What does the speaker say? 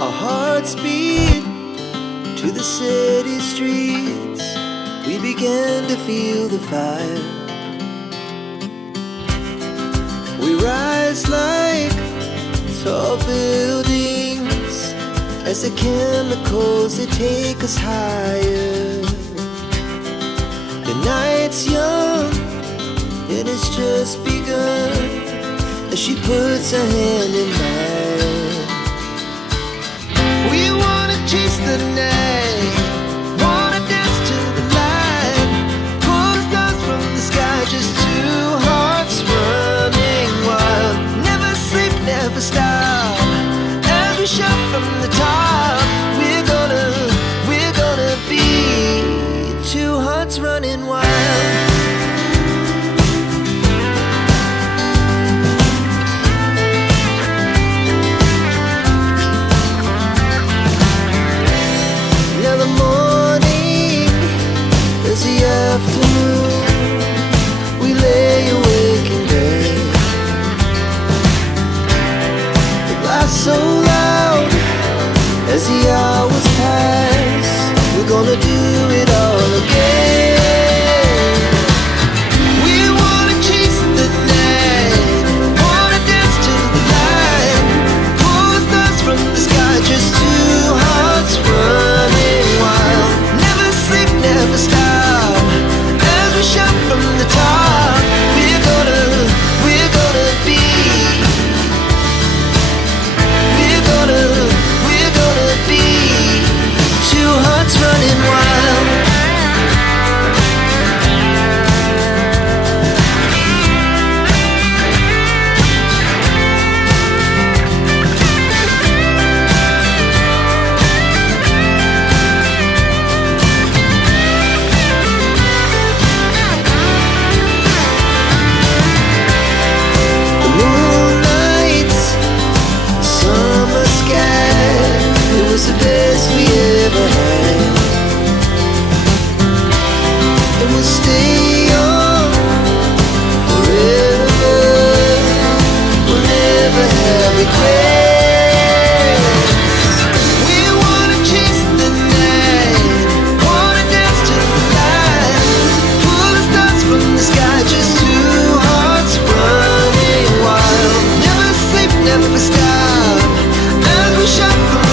Our hearts beat to the city streets. We began to feel the fire. We rise like tall buildings as the chemicals, they take us higher. The night's young and it's just begun as she puts her hand in mine. We wanna chase the night, wanna dance to the light, pull the stars from the sky, just two hearts running wild. Never sleep, never stop, as we shout from the top. We're gonna be two hearts running wild. Now the morning is the afternoon. We lay awake in bed. The laughs so loud as the hours pass. We're gonna do it all again. We wanna chase the night, wanna dance to the light, pull the stars from the sky, just two hearts running wild. Never sleep, never stop, as we shout from the top. We're gonna be, we're gonna be two hearts running wild. The moonlight, summer sky, it was the best we ever had. And we'll stay on forever. We'll never have regrets. We wanna chase the night, wanna dance to the light, pull the stars from the sky, just two hearts running wild. Never sleep, never stop, as we shout from